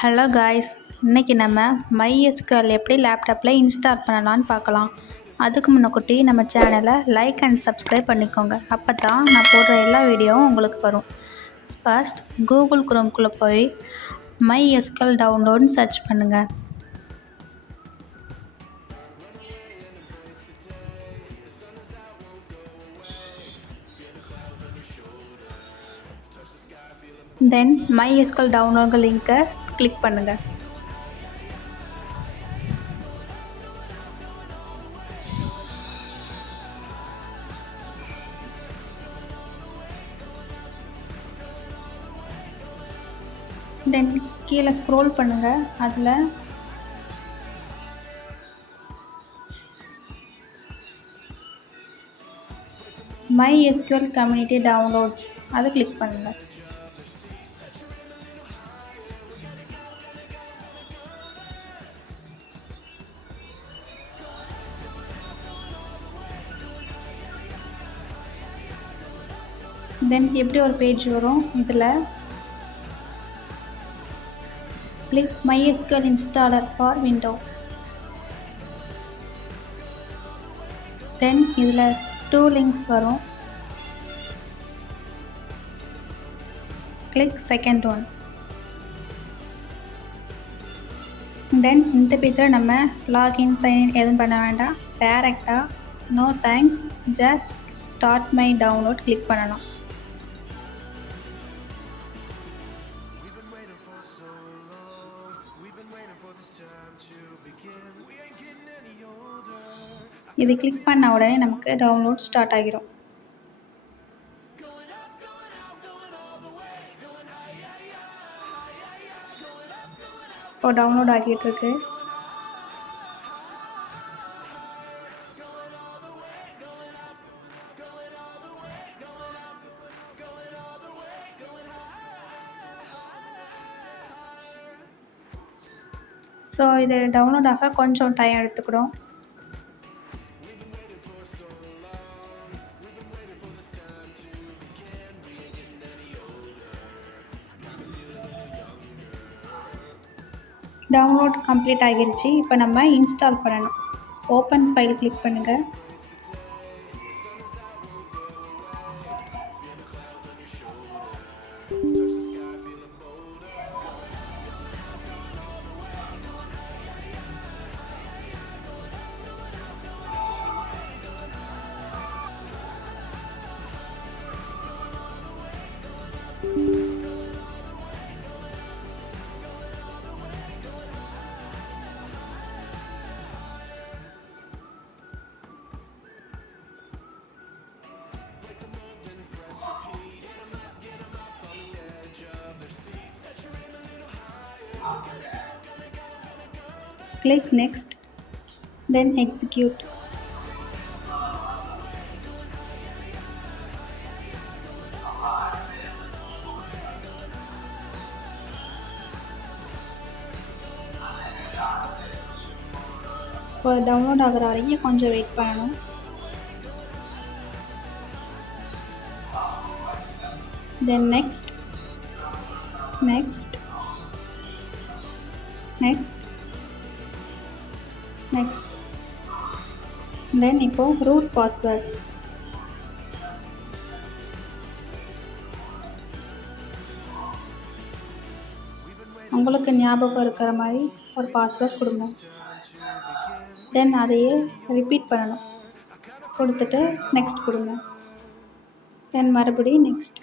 Hello guys, இன்றைக்கி நம்ம MySQL எப்படி லேப்டாப்பில் இன்ஸ்டால் பண்ணலான்னு பார்க்கலாம். அதுக்கு முன்னக்குட்டி நம்ம சேனலை லைக் அண்ட் சப்ஸ்கிரைப் பண்ணிக்கோங்க. அப்போ தான் நான் போடுற எல்லா வீடியோவும் உங்களுக்கு வரும். ஃபர்ஸ்ட் கூகுள் குரோம்குள்ளே போய் MySQL டவுன்லோட்னு சர்ச் பண்ணுங்கள். தென் MySQL டவுன்லோட் லிங்கை கிளிக் பண்ணுங்கள். தென் கீழே ஸ்க்ரோல் பண்ணுங்கள். அதில் MySQL கம்யூனிட்டி டவுன்லோட்ஸ் அதை கிளிக் பண்ணுங்கள். தென் எப்படி ஒரு பேஜ் வரும். இதில் click MySQL installer for window. Then இதில் 2 லிங்க்ஸ் வரும். Click second one. தென் இந்த பேஜில் நம்ம லாகின் சைன்இன் எதுவும் பண்ண வேண்டாம். டைரெக்டாக no thanks just start my download click பண்ணலாம். இது கிளிக் பண்ண உடனே நமக்கு டவுன்லோட் ஸ்டார்ட் ஆகிரும். இப்போ டவுன்லோட் ஆகிட்டு இருக்கு. ஸோ இது டவுன்லோட் ஆக கொஞ்சம் டைம் எடுத்துக்கிடும். டவுன்லோட் கம்ப்ளீட் ஆகிருச்சு. இப்போ நம்ம இன்ஸ்டால் பண்ணணும். ஓப்பன் ஃபைல் கிளிக் பண்ணுங்கள். Click next, then execute. இப்போ டவுன்லோட் ஆகிற வரைக்கும் கொஞ்சம் வெயிட் பண்ணணும். Then next, next, next, next. Then இப்போ root password. உங்களுக்கு ஞாபகம் இருக்கிற மாதிரி ஒரு பாஸ்வேர்ட் கொடுங்க. தென் அதையே ரிப்பீட் பண்ணணும். கொடுத்துட்டு நெக்ஸ்ட் கொடுங்க. தென் மறுபடியும் next.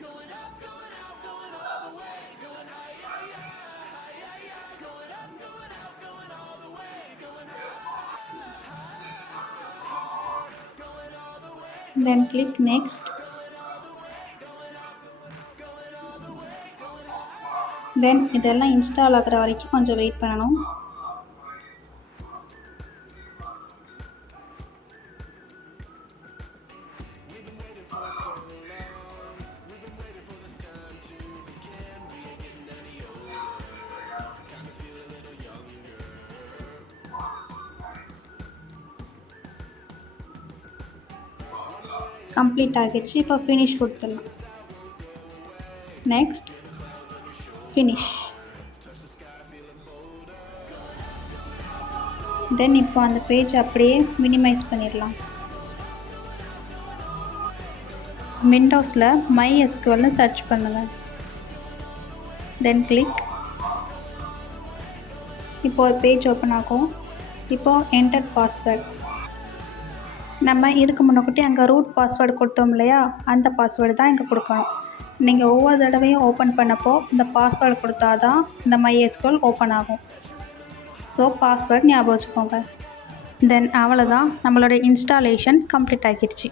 Then click next. Then இதெல்லாம் இன்ஸ்டால் ஆகிற வரைக்கும் கொஞ்சம் வெயிட் பண்ணணும். கம்ப்ளீட் ஆகிடுச்சு. இப்போ ஃபினிஷ் கொடுத்துடலாம். Next, finish. தென் இப்போ அந்த பேஜ் அப்படியே மினிமைஸ் பண்ணிடலாம். விண்டோஸில் MySQLனு சர்ச் பண்ணுங்கள். தென் கிளிக். இப்போ ஒரு பேஜ் ஓப்பன் ஆகும். இப்போது என்டர் பாஸ்வேர்ட். நம்ம இதுக்கு முன்னக்கூட்டி அங்கே ரூட் பாஸ்வேர்டு கொடுத்தோம் இல்லையா, அந்த பாஸ்வேர்டு தான் இங்கே கொடுக்கணும். நீங்கள் ஒவ்வொரு தடவையும் ஓப்பன் பண்ணப்போ இந்த பாஸ்வேர்டு கொடுத்தா தான் இந்த MySQL ஓப்பன் ஆகும். ஸோ பாஸ்வேர்டு ஞாபகம் வச்சுக்கோங்க. தென் அவ்வளோதான், நம்மளோட இன்ஸ்டாலேஷன் கம்ப்ளீட் ஆகிடுச்சு.